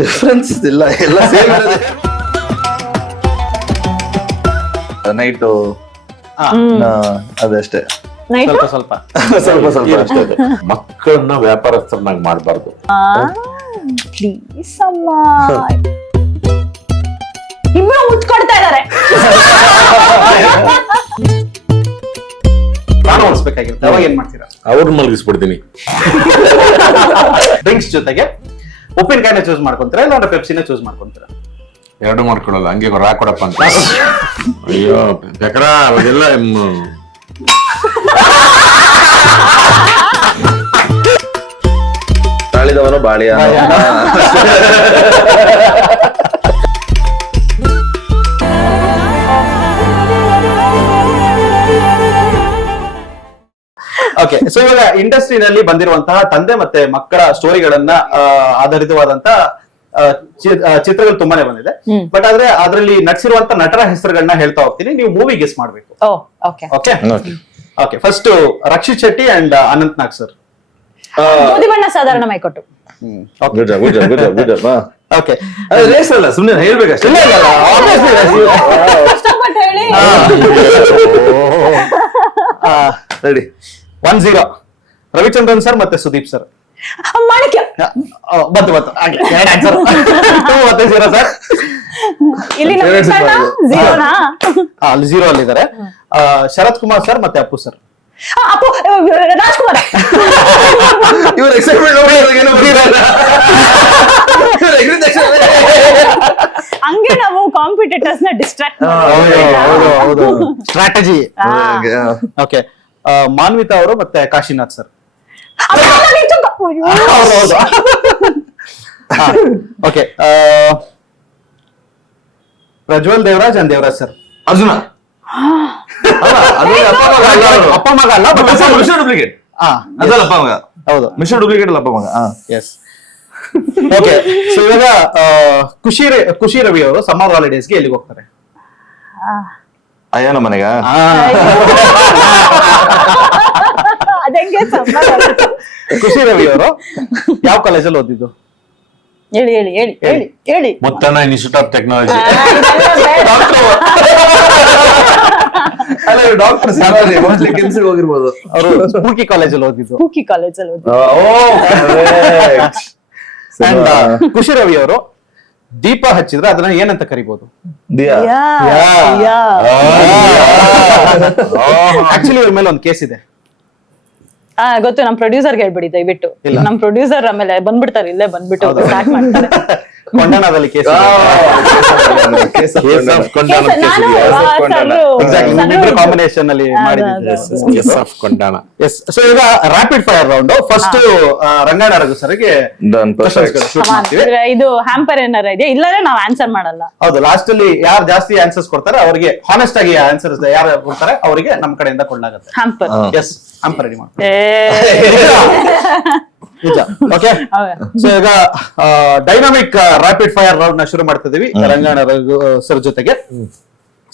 Difference ಇಲ್ಲ, ಎಲ್ಲ same night ಅದಷ್ಟೇ, ಸ್ವಲ್ಪ ಸ್ವಲ್ಪ ಸ್ವಲ್ಪ ಸ್ವಲ್ಪ ಅಷ್ಟೇ ಅದು. ಮಕ್ಕಳನ್ನ ವ್ಯಾಪಾರಸ್ಥರನ್ನಾಗಿ ಮಾಡಬಾರ್ದು. ಪ್ಲೀಸ್ ಅಮ್ಮ. ಇಬ್ರು ಮುಚ್ಕೊಡ್ತಾ ಇದಾರೆ. ಪ್ರಾಣ ಉಳಿಸ್ಬೇಕಾಗಿರುತ್ತೆ, ಅವಾಗ ಏನ್ ಮಾಡ್ತೀರಾ? ಅವ್ರನ್ನ ಮಲಗಿಸ್ಬಿಡ್ತೀನಿ. ಡ್ರಿಂಕ್ಸ್ ಜೊತೆಗೆ ಉಪ್ಪಿನಕಾಯಿನ ಚೂಸ್ ಮಾಡ್ಕೊಂತೀರಾ ಇಲ್ಲ ಪೆಪ್ಸಿನ ಚೂಸ್ ಮಾಡ್ಕೊಂತೀರಾ? ಎರಡು ಮಾಡ್ಕೊಳ್ಳಲ್ಲ, ಹಂಗೆ ರಾ ಕೊಡಪ್ಪ ಅಂತ. ಅಯ್ಯೋ ಬೆಕರ ಅವೆಲ್ಲ ತಾಳಿದವನು ಬಾಳಿಯ. ಓಕೆ, ಸೊ ಇವಾಗ ಇಂಡಸ್ಟ್ರಿನಲ್ಲಿ ಬಂದಿರುವಂತಹ ತಂದೆ ಮತ್ತೆ ಮಕ್ಕಳ ಸ್ಟೋರಿಗಳನ್ನ ಆಧಾರಿತವಾದಂತಹ ಚಿತ್ರಗಳು ತುಂಬಾನೇ ಬಂದಿದೆ. ಬಟ್ ಆದ್ರೆ ಅದರಲ್ಲಿ ನಟಿಸಿರುವಂತ ನಟರ ಹೆಸರುಗಳನ್ನ ಹೇಳ್ತಾ ಹೋಗ್ತೀನಿ, ನೀವು ಮೂವಿ ಗೆಸ್ ಮಾಡ್ಬೇಕು. Okay okay okay, first Rakshit Shetty and Anant Nag sir. Godhi Banna ಸಾಧಾರಣ ಮೈಕೊಟ್ಟು. ಓಕೆ, ರೇಸ್ ಅಲ್ಲ, ಸುಮ್ನೆ ಹೇಳ್ಬೇಕಷ್ಟೇ. ಕಷ್ಟಪಟ್ಟು ಹೇಳಿ. ರೆಡಿ. 1-0 ರವಿಚಂದ್ರನ್ ಸರ್ ಮತ್ತೆ ಸುದೀಪ್ ಸರ್. ಮಾಣಿಕ್ಯ. ಬಂತು ಹಾಗೆ 2 ಸರ್. ಇಲ್ಲಿ ಝೀರೋನಾ? ಅಲ್ಲಿ 0 ಅಲ್ಲಿದ್ದಾರೆ. ಶರತ್ ಕುಮಾರ್ ಸರ್ ಮತ್ತೆ ಅಪ್ಪು ಸರ್. ಅಪ್ಪು, ರಾಜ್ಕುಮಾರ್. ಇವ್ರ ಎಕ್ಸೈಟ್ಮೆಂಟ್ ನೋಡಿ ಹಂಗೆ ನಾವು ಕಾಂಪಿಟೇಟರ್ಸ್ ನ ಡಿಸ್ಟ್ರಾಕ್ಟ್ ಹೌದು ಸ್ಟ್ರಾಟಜಿ. ಓಕೆ, ಮಾನ್ವಿತಾ ಅವರು ಮತ್ತೆ Kashinath sir. Okay, Prajwal Devaraj and Devaraj sir. Arjuna. ಅಪ್ಪ ಮಗ ಅಲ್ಲ, ಮಿಸ್ಟರ್ ಡೂಪ್ಲಿಕೇಟ್. ಅದಲ್ಲ ಅಪ್ಪ ಮಗ. ಹೌದು, ಮಿಸ್ಟರ್ ಡೂಪ್ಲಿಕೇಟ್ ಅಲ್ಲ ಅಪ್ಪ ಮಗ. ಎಸ್. ಓಕೆ, ಸೊ ಇವಾಗ ಖುಷಿ ರವಿ ಅವರು ಸಮ್ಮರ್ ಹಾಲಿಡೇಸ್ಗೆ ಎಲ್ಲಿಗೆ ಹೋಗ್ತಾರೆ? ಅಯ್ಯನ ಮನೆಗ. ಅದಂಗೆ ಖುಷಿ ರವಿ ಅವರು ಯಾವ ಕಾಲೇಜಲ್ಲಿ ಓದಿದ್ದು? ಹೇಳಿ ಹೇಳಿ ಹೇಳಿ ಹೇಳಿ ಹೇಳಿ. Muthanna institute of technology. Doctor ಕೆಲ್ಸಕ್ಕೆ ಹೋಗಿರ್ಬೋದು. ಅವರು ಸ್ಪೂಕಿ ಕಾಲೇಜಲ್ಲಿ ಓದಿದ್ದು. ಕೂಕಿ ಕಾಲೇಜಲ್ಲಿ ಓದಿ. ಖುಷಿ ರವಿ ಅವರು ದೀಪ ಹಚ್ಚಿದ್ರೆ ಅದನ್ನ ಏನಂತ ಕರಿಬಹುದು? ಆಕ್ಚುಲಿ ಇವ್ರ ಮೇಲೆ ಒಂದು ಕೇಸ್ ಇದೆ. ಗೊತ್ತು, ನಮ್ ಪ್ರೊಡ್ಯೂಸರ್ಗೆ ಹೇಳ್ಬಿಡಿ ದಯವಿಟ್ಟು. ನಮ್ ಪ್ರೊಡ್ಯೂಸರ್ ಆಮೇಲೆ ಬಂದ್ಬಿಡ್ತಾರೆ, ಇಲ್ಲೇ ಬಂದ್ಬಿಟ್ಟು ಸ್ಟಾರ್ಟ್ ಮಾಡ್ತಾರೆ. ಕೊಂಡಣದಲ್ಲಿ ಕೇಸ್. ಕಾಂಬಿನೇಷನ್ ಅಲ್ಲಿ ಮಾಡಿದ್ರು. ಸೊ ಈಗ rapid fire round. First Ranganna Raghu ಸರ್ಗೆ ಇದು ಹ್ಯಾಂಪರ್ ಏನಾರ ಇದೆ, ಇಲ್ಲಾಂದ್ರೆ ನಾವ್ ಆನ್ಸರ್ ಮಾಡಲ್ಲ. ಹೌದು, ಲಾಸ್ಟ್ ಅಲ್ಲಿ ಯಾರು ಜಾಸ್ತಿ ಆನ್ಸರ್ಸ್ ಕೊಡ್ತಾರೆ ಅವ್ರಿಗೆ, ಹಾನೆಸ್ಟ್ ಆಗಿ ಆನ್ಸರ್ಸ್ ಯಾರು ಕೊಡ್ತಾರೆ ಅವರಿಗೆ ನಮ್ ಕಡೆಯಿಂದ ಕೊಳ್ಳಾಗುತ್ತೆ ಹ್ಯಾಂಪರ್. ಎಸ್, ಹ್ಯಾಂಪರ್ ರೆಡಿ ಮಾಡಿ. ಓಕೆ, ಸೊ ಈಗ ಡೈನಾಮಿಕ್ ರ್ಯಾಪಿಡ್ ಫೈರ್ ರೌಂಡ್ ನ ಶುರು ಮಾಡ್ತಿದೀವಿ ರಂಗಣ್ಣ ರಘು ಸರ್ ಜೊತೆಗೆ.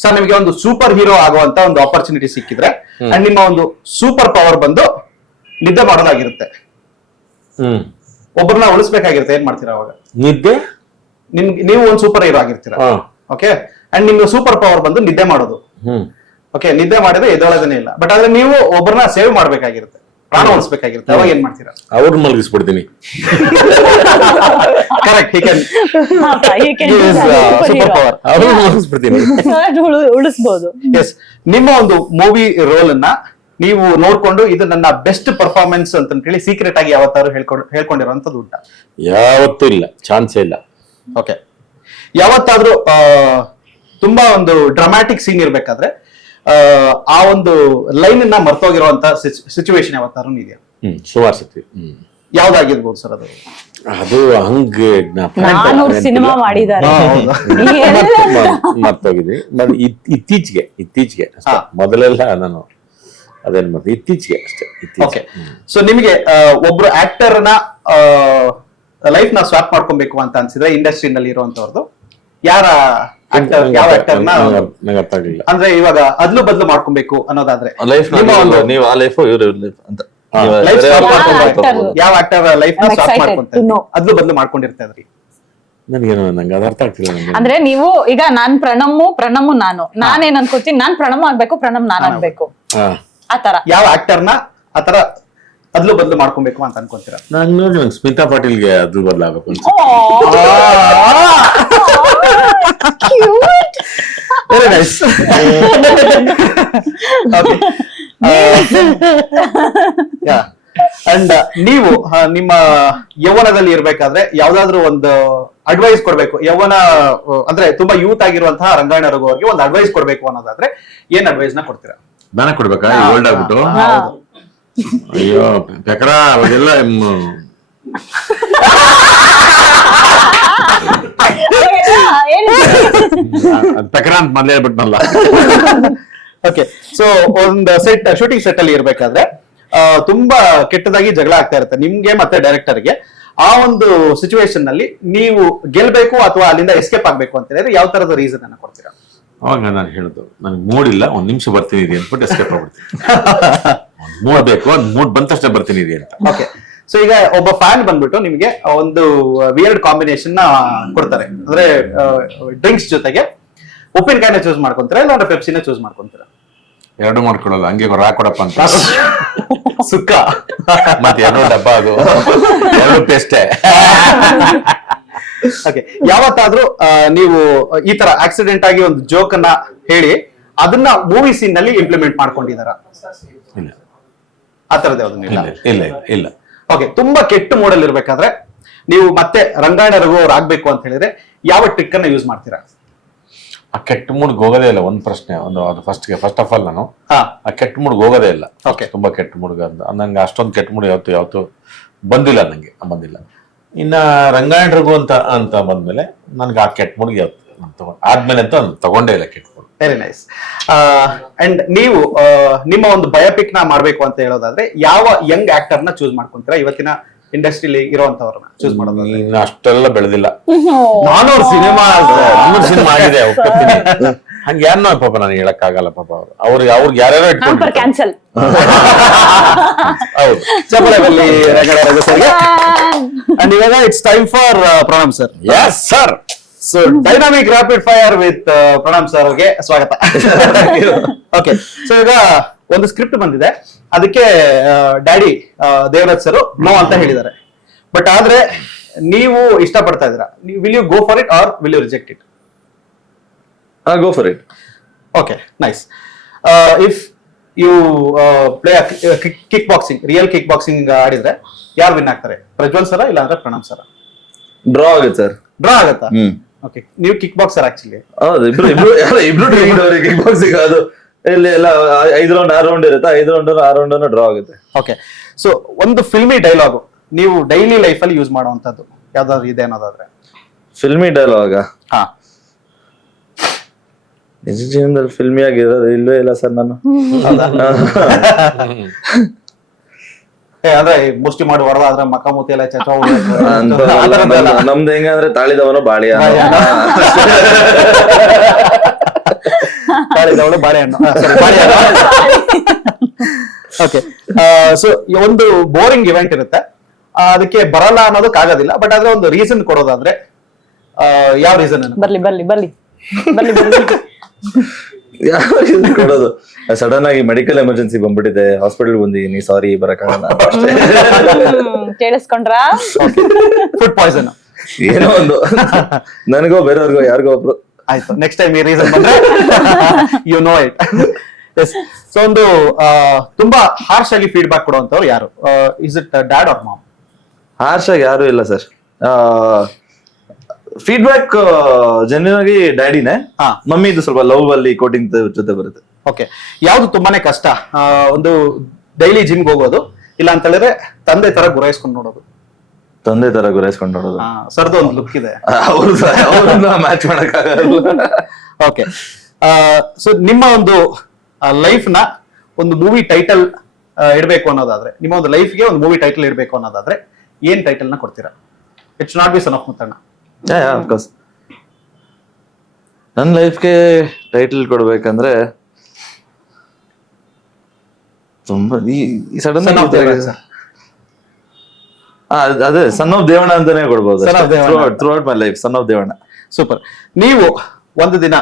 ಸರ್, ನಿಮಗೆ ಒಂದು ಸೂಪರ್ ಹೀರೋ ಆಗುವಂತ ಒಂದು ಆಪರ್ಚುನಿಟಿ ಸಿಕ್ಕಿದ್ರೆ ಅಂಡ್ ನಿಮ್ಮ ಒಂದು ಸೂಪರ್ ಪವರ್ ಬಂದು ನಿದ್ದೆ ಮಾಡೋದಾಗಿರುತ್ತೆ, ಒಬ್ಬರನ್ನ ಉಳಿಸ್ಬೇಕಾಗಿರುತ್ತೆ, ಏನ್ ಮಾಡ್ತೀರಾ ಅವಾಗ? ನಿದ್ದೆ. ನೀವು ಒಂದು ಸೂಪರ್ ಹೀರೋ ಆಗಿರ್ತೀರಾ. ಓಕೆ, ಅಂಡ್ ನಿಮ್ಗೆ ಸೂಪರ್ ಪವರ್ ಬಂದು ನಿದ್ದೆ ಮಾಡೋದು. ಓಕೆ, ನಿದ್ದೆ ಮಾಡಿದ್ರೆ ಎದ್ದೇಳೋದನ್ನೇ ಇಲ್ಲ, ಬಟ್ ಆದ್ರೆ ನೀವು ಒಬ್ಬರನ್ನ ಸೇವ್ ಮಾಡ್ಬೇಕಾಗಿರುತ್ತೆ, ಪ್ರಾಣ ಉಳಿಸ್ಬೇಕಾಗಿರುತ್ತೆ, ಅವಾಗ ಏನ್ ಮಾಡ್ತೀರಾ? ಅವ್ರನ್ನ ಮಲಗಿಸ್ಬಿಡ್ತೀನಿ. ಕರೆಕ್ಟ್, ಸೂಪರ್ ಪವರ್, ಅವ್ರನ್ನ ಮಲಗಿಸ್ಬಿಡ್ತೀನಿ. ಉಳಿಸಬಹುದು. ಎಸ್, ನಿಮ್ಮ ಒಂದು ಮೂವಿ ರೋಲ್ ಅನ್ನ ನೀವು ನೋಡ್ಕೊಂಡು ಇದು ನನ್ನ ಬೆಸ್ಟ್ ಪರ್ಫಾರ್ಮೆನ್ಸ್ ಅಂತ ಹೇಳಿ ಸೀಕ್ರೆಟ್ ಆಗಿ ಯಾವತ್ತಾರು ಹೇಳ್ಕೊಂಡಿರೋಂಥದ್ದು ಉಂಟಾ? ಯಾವತ್ತೂ ಇಲ್ಲ, ಚಾನ್ಸೇ ಇಲ್ಲ. ಓಕೆ, ಯಾವತ್ತಾದ್ರೂ ತುಂಬಾ ಒಂದು ಡ್ರಾಮ್ಯಾಟಿಕ್ ಸೀನ್ ಇರ್ಬೇಕಾದ್ರೆ ಆ ಒಂದು ಲೈನ್ ಅನ್ನ ಮರ್ತೋಗಿರುವಂತ ಸಿಚುವೇಶನ್ ಯಾವತ್ತಾರು ಇದೆಯಾ? ಸುಮಾರು ಸತಿ. ಯಾವ್ದಾಗಿರ್ಬೋದು ಸರ್ ಅದು? ಅದು ಹಂಗೆ ಸಿನಿಮಾ ಮಾಡಿದ್ದಾರೆ, ಮರ್ತೋಗಿದ್ವಿ. ಇತ್ತೀಚೆಗೆ ಮೊದಲೆಲ್ಲ ನಾನು ಅದೇನ್ ಮಾಡ್ತೀನಿ, ಇತ್ತೀಚೆಗೆ ಅಷ್ಟೇ. ಓಕೆ, ಸೊ ನಿಮಗೆ ಒಬ್ರು ಆಕ್ಟರ್ ನ ಲೈಫ್ ನ ಸ್ವಾಪ್ ಮಾಡ್ಕೊಬೇಕು ಅಂತ ಅನ್ಸಿದ್ರೆ ಇಂಡಸ್ಟ್ರಿನಲ್ಲಿ ಇರುವಂತವ್ರದ್ದು ಯಾವ ಆಕ್ಟರ್ ನಂಗೆ ಅರ್ಥ ಆಗಲಿಲ್ಲ. ಅಂದ್ರೆ ಇವಾಗ ಅದ್ಲು ಬದ್ಲು ಮಾಡ್ಕೊಬೇಕು ಅನ್ನೋದಾದ್ರೆ ಲೈಫ್ ನೀವು ಆ ಲೈಫ್ ಇವ್ರ ಲೈಫ್ ಅಂತ ಲೈಫ್ ಸ್ಟಾಪ್ ಯಾವ ಮಾಡ್ಕೊಂಡು actor? ಯಾವ ಆಕ್ಟರ್ ಲೈಫ್ ನ I'm ಸ್ಟಾಪ್ excited ಮಾಡ್ಕೊಂತ to know. ಅದ್ಲು ಬದಲು ಮಾಡ್ಕೊಂಡಿರ್ತಾ ಇದ್ರಿ. ನನಗೇನು ನಂಗೆ ಅದು ಅರ್ಥ ಆಗ್ತಿಲ್ಲ ನನಗೆ. ಅಂದ್ರೆ ನೀವು ಈಗ ನಾನ್ ಪ್ರಣಮು ನಾನೇನ್ ಅನ್ಕೋತೀನಿ, ನಾನ್ ಪ್ರಣಮ್ ಆಗ್ಬೇಕು, ಪ್ರಣಮ್ ನಾನ್ ಆಗ್ಬೇಕು, ಹಾ ಆತರ. ಯಾವ ಆಕ್ಟರ್ ನ ಆತರ ಅದ್ಲು ಬದಲು ಮಾಡ್ಕೊಬೇಕು ಅಂತ ಅನ್ಕೊಂತೀರಾ? ನಂಗೆ ಸ್ಮಿತಾ ಪಾಟೀಲ್ಗೆ ಅದು ಬದಲಾಗಬೇಕು ಅಂತ. Very nice. ಅಂಡ್ ನೀವು ನಿಮ್ಮ ಯೌವನದಲ್ಲಿ ಇರ್ಬೇಕಾದ್ರೆ ಯಾವ್ದಾದ್ರು ಒಂದು ಅಡ್ವೈಸ್ ಕೊಡ್ಬೇಕು, ಯೌವನ ಅಂದ್ರೆ ತುಂಬಾ ಯೂತ್ ಆಗಿರುವಂತಹ ರಂಗಾಯಣ ರಘು ಅವ್ರಿಗೆ ಒಂದು ಅಡ್ವೈಸ್ ಕೊಡ್ಬೇಕು ಅನ್ನೋದಾದ್ರೆ ಏನ್ ಅಡ್ವೈಸ್ ನ ಕೊಡ್ತೀರಾ? ನಾನೇ ಕೊಡ್ಬೇಕಾ ಓಲ್ಡ್ ಆಗ್ಬಿಟ್ಟು? ಹೌದು. ಅಯ್ಯೋ ಪೆಕರ ಅವಾಗೆಲ್ಲ ಪೆಕರ ಅಂತ ಮೊದ್ಲೇ ಹೇಳ್ಬಿಟ್ನಲ್ಲ. ಓಕೆ, ಸೊ ಒಂದು ಶೂಟಿಂಗ್ ಸೆಟ್ ಅಲ್ಲಿ ಇರ್ಬೇಕಾದ್ರೆ ತುಂಬಾ ಕೆಟ್ಟದಾಗಿ ಜಗಳ ಆಗ್ತಾ ಇರುತ್ತೆ ನಿಮ್ಗೆ ಮತ್ತೆ ಡೈರೆಕ್ಟರ್ಗೆ. ಆ ಒಂದು ಸಿಚುವೇಶನ್ ನಲ್ಲಿ ನೀವು ಗೆಲ್ಬೇಕು ಅಥವಾ ಅಲ್ಲಿಂದ ಎಸ್ಕೇಪ್ ಆಗ್ಬೇಕು ಅಂತ ಹೇಳಿದ್ರೆ ಯಾವ ತರದ ರೀಸನ್ ಅನ್ನ ಕೊಡ್ತೀರಾ? ಅವಾಗ ನಾನು ಹೇಳುದು ನನಗೆ ಮೂಡಿಲ್ಲ, ಒಂದ್ ನಿಮಿಷ ಬರ್ತೀನಿ ಇದೆ ಅಂದ್ಬಿಟ್ಟು ಎಸ್ಕೇಪ್ ಆಗ್ಬಿಡ್ತೀನಿ. ಮೂಡ್ ಬೇಕು, ಒಂದ್ ಮೂಡ್ ಬಂದ ತಕ್ಷಣ ಬರ್ತೀನಿ ಇದೆ ಅಂತ. ಓಕೆ, ಸೊ ಈಗ ಒಬ್ಬ ಫ್ಯಾನ್ ಬಂದ್ಬಿಟ್ಟು ನಿಮ್ಗೆ ಒಂದು ವಿಯರ್ಡ್ ಕಾಂಬಿನೇಷನ್ ನ ಕೊಡ್ತಾರೆ, ಅಂದ್ರೆ ಡ್ರಿಂಕ್ಸ್ ಜೊತೆಗೆ ಉಪ್ಪಿನಕಾಯಿನ ಚೂಸ್ ಮಾಡ್ಕೊಂತೀರಾ ಇಲ್ಲ ಅಂದ್ರೆ ಪೆಪ್ಸಿನ ಚೂಸ್ ಮಾಡ್ಕೊಂತೀರಾ? ಎರಡು ಮಾಡ್ಕೊಳಲ್ಲ, ಹಂಗೆ ರಾಕೊಡಪ್ಪ ಅಂತ ಸುಕ್ಕ ಮತ್ತೆ ಎರಡು ಡಬ್ಬ, ಅದು ಎರಡು ಪೇಸ್ಟೆ. ಓಕೆ, ಯಾವತ್ತಾದ್ರೂ ನೀವು ಈ ತರ ಆಕ್ಸಿಡೆಂಟ್ ಆಗಿ ಒಂದು ಜೋಕ್ ಅನ್ನ ಹೇಳಿ ಅದನ್ನ ಮೂವಿ ಸೀನ್ ನಲ್ಲಿ ಇಂಪ್ಲಿಮೆಂಟ್ ಮಾಡ್ಕೊಂಡಿದಾರ? ಇಲ್ಲ ಆ ತರದ್ದು ಯಾವ್ದು ಇಲ್ಲ. ಇಲ್ಲ ಇಲ್ಲ. ಓಕೆ, ತುಂಬಾ ಕೆಟ್ಟ ಮೂಡಲ್ಲಿ ಇರ್ಬೇಕಾದ್ರೆ ನೀವು ಮತ್ತೆ ರಂಗಾಯಣ ರಘು ಅವ್ರು ಆಗ್ಬೇಕು ಅಂತ ಹೇಳಿದ್ರೆ ಯಾವ ಟ್ರಿಕ್ ಅನ್ನ ಯೂಸ್ ಮಾಡ್ತೀರಾ? ಆ ಕೆಟ್ಟ ಮೂಡ್ಗೆ ಹೋಗೋದೇ ಇಲ್ಲ. ಒಂದ್ ಪ್ರಶ್ನೆ, ಒಂದು ಅದು ಫಸ್ಟ್ ಆಫ್ ಆಲ್ ನಾನು ಹಾ, ಆ ಕೆಟ್ಟ ಮೂಡ್ಗೆ ಹೋಗೋದೇ ಇಲ್ಲ. Okay. ತುಂಬಾ ಕೆಟ್ಟ ಮೂಡ್ಗ ನಂಗೆ ಅಷ್ಟೊಂದು ಕೆಟ್ಟ ಮೂಡ್ ಯಾವತ್ತು ಬಂದಿಲ್ಲ, ನಂಗೆ ಬಂದಿಲ್ಲ. ಇನ್ನ ರಂಗಾಯಣ ರಘು ಅಂತ ಬಂದ್ಮೇಲೆ ನನ್ಗೆ ಆ ಕೆಟ್ಟ ಮೂಡ್ಗೆ ಯಾವತ್ತು ಆದ್ಮೇಲೆ ಅಂತ ತಗೊಂಡೇ ಇಲ್ಲ ಕೆಟ್ಟ ಮೂಡ್. Very nice. ಅಂಡ್ ನೀವು ನಿಮ್ಮ ಒಂದು ಬಯೋಪಿಕ್ ನ ಮಾಡ್ಬೇಕು ಅಂತ ಹೇಳೋದಾದ್ರೆ ಯಾವ ಯಂಗ್ ಆಕ್ಟರ್ ನ ಚೂಸ್ ಮಾಡ್ಕೊಂತೀರಾ? ಇವತ್ತಿನ ಇಂಡಸ್ಟ್ರಿಲಿ ಇರುವಂತವ್ರನ್ನ ಚೂಸ್ ಮಾಡೋದು? ಇನ್ನು ಅಷ್ಟೆಲ್ಲ ಬೆಳೆದಿಲ್ಲ. 400 ಸಿನಿಮಾ ಸಿನಿಮಾ ಆಗಿದೆ, ಒಪ್ಕೊತೀನಿ. ಹಂಗೆ ಯಾರನ್ನೋ ಪಾಪ ನಾನು ಹೇಳಕ್ ಆಗಲ್ಲ ಪಾಪ. ಅವ್ರಿಗೆ ಯಾರ್ಯಾರೋ ಇಟ್ಕೊಂಡು ಕ್ಯಾನ್ಸಲ್. ಹೌದು. ಚಪಳದಲ್ಲಿ ರಂಗಾಯಣ ರಘು ಸರ್ಗೆ. ಅಂಡ್ ಇವಾಗ it's time for Pranam sir. Yes sir. So dynamic rapid fire with Pranam sir ಅವ್ರಿಗೆ ಸ್ವಾಗತ. ಓಕೆ, ಸೊ ಈಗ ಒಂದು ಸ್ಕ್ರಿಪ್ಟ್ ಬಂದಿದೆ, ಅದಕ್ಕೆ ಡ್ಯಾಡಿ ದೇವರಾಜ್ ಸರ್ ನೋ ಅಂತ ಹೇಳಿದ್ದಾರೆ. ಬಟ್ ಆದ್ರೆ ನೀವು ಇಷ್ಟಪಡ್ತಾ ಇದ್ದೀರಾ, will you go for it or will you reject it? Go for it. Okay, nice. If you play kick boxing, real kick boxing ಆಡಿದ್ರೆ ಯಾರು ವಿನ್ ಆಗ್ತಾರೆ? ಪ್ರಜ್ವಲ್ ಸರ ಇಲ್ಲ ಅಂದ್ರೆ ಪ್ರಣಮ್ ಸರ? ಡ್ರಾ ಆಗುತ್ತೆ ಸರ್. ಡ್ರಾ ಆಗತ್ತಾ? ಓಕೆ, ನೀವು ಕಿಕ್ ಬಾಕ್ಸರ್ ಆಕ್ಚುಲಿ. ಹೌದು, ಇಬ್ರು ಕಿಕ್ ಬಾಕ್ಸಿಂಗ್. ಅದು ಇಲ್ಲಿ ಎಲ್ಲ 5 ರೌಂಡ್ 6 ರೌಂಡ್ ಇರುತ್ತೆ, 5 ರೌಂಡ್ 6 ರೌಂಡ್ ಡ್ರಾ ಆಗುತ್ತೆ. ಓಕೆ, ಸೊ ಒಂದು ಫಿಲ್ಮಿ ಡೈಲಾಗು ನೀವು ಡೈಲಿ ಲೈಫ್ ಅಲ್ಲಿ ಯೂಸ್ ಮಾಡುವಂತದ್ದು ಯಾವ್ದಾದ್ರು ಇದೆ ಅನ್ನೋದಾದ್ರೆ? ಫಿಲ್ಮಿ ಡೈಲಾಗ ಹಾ, ನಿಜ ಜೀವನದಲ್ಲಿ ಫಿಲ್ಮಿ ಆಗಿರೋದು ಇಲ್ವೇ ಇಲ್ಲ ಸರ್ ನಾನು. ಅಂದ್ರೆ ಮುಷ್ಟಿ ಮಾಡಿ ಹೊಡೆದಾದ್ರೆ ಮಕ್ಕ ಮೂತಿ ಎಲ್ಲ ಚಚ ನಮ್ದು ಹೆಂಗಂದ್ರೆ ತಾಳಿದವನು ಬಾಳಿಯ ತಾಳಿದವಳು ಬಾಳೆಹಣ್ಣು. ಓಕೆ, ಸೊ ಒಂದು ಬೋರಿಂಗ್ ಇವೆಂಟ್ ಇರುತ್ತೆ, ಅದಕ್ಕೆ ಬರಲ್ಲ ಅನ್ನೋದಕ್ಕಾಗೋದಿಲ್ಲ. ಬಟ್ ಆದ್ರೆ ಒಂದು ರೀಸನ್ ಕೊಡೋದಾದ್ರೆ ಯಾವ ರೀಸನ್? ಬರ್ಲಿ ಯಾವ ಕೊಡೋದು? ಸಡನ್ ಆಗಿ ಮೆಡಿಕಲ್ ಎಮರ್ಜೆನ್ಸಿ ಬಂದ್ಬಿಟ್ಟಿದೆ, ಹಾಸ್ಪಿಟಲ್ ಬಂದಿದ್ದೀನಿ, ಸಾರಿ ಬರಕ್ಕಾಗಲ್ಲ ಅಷ್ಟೇ. ಕೇಳಿಸ್ಕೊಂಡ್ರಾ? ಫುಡ್ ಪಾಯ್ಸನ್ ಏನೋ ಒಂದು ನನಗೋ ಬೇರೆಯವ್ರಿಗೋ ಯಾರಿಗೋ ಒಬ್ರು. ಆಯ್ತು, ನೆಕ್ಸ್ಟ್ ಟೈಮ್ ಈ ರೀಸನ್ ಬಂದ್ರೆ you know it. Yes, so ಒಂದು ತುಂಬಾ ಹಾರ್ಶ್ ಆಗಿ ಫೀಡ್ಬ್ಯಾಕ್ ಕೊಡುವಂತವ್ರು ಯಾರು? Is it dad or mom? Harsh ಆಗಿ ಯಾರು ಇಲ್ಲ ಸರ್. ಫೀಡ್ಬ್ಯಾಕ್ ಜೆನ್ಯೂನ್ ಆಗಿ ಡ್ಯಾಡಿನೇ. ಹಾ, ಮಮ್ಮಿದು ಸ್ವಲ್ಪ ಲವ್ ಅಲ್ಲಿ ಕೋಟಿಂಗ್ ಜೊತೆ ಬರುತ್ತೆ. ಓಕೆ, ಯಾವ್ದು ತುಂಬಾನೇ ಕಷ್ಟ? ಒಂದು ಡೈಲಿ ಜಿಮ್ಗೆ ಹೋಗೋದು, ಇಲ್ಲ ಅಂತ ಹೇಳಿದ್ರೆ ತಂದೆ ತರ ಗುರಾಯಿಸ್ಕೊಂಡು ನೋಡೋದು? ತಂದೆ ತರ ಗುರಾಯಿಸ್ಕೊಂಡು ನೋಡೋದು. ಸರ್ದು ಒಂದು ಲುಕ್ ಇದೆ, ಅವ್ರನ್ನ ಮ್ಯಾಚ್ ಮಾಡಕ್ಕಾಗಲ್ಲ. ಓಕೆ, ಸೊ ನಿಮ್ಮ ಒಂದು ಲೈಫ್ ನ ಒಂದು ಮೂವಿ ಟೈಟಲ್ ಇಡಬೇಕು ಅನ್ನೋದಾದ್ರೆ, ನಿಮ್ಮ ಒಂದು ಲೈಫ್ಗೆ ಒಂದು ಮೂವಿ ಟೈಟಲ್ ಇಡಬೇಕು ಅನ್ನೋದಾದ್ರೆ ಏನ್ ಟೈಟಲ್ ನ ಕೊಡ್ತೀರಾ? It's not be son of Muthanna. Of course ನನ್ನ ಲೈಫ್ಗೆ ಟೈಟಲ್ ಕೊಡ್ಬೇಕಂದ್ರೆ ತುಂಬಾ ಈ sudden Son of Devaraj sir. ಅದೇ ಸನ್ ಆಫ್ ದೇವಣ್ಣ ಅಂತಾನೆ ಕೊಡ್ಬೋದು. Son of Devanna. Throughout my life son of Devanna. Super. ನೀವು ಒಂದು ದಿನ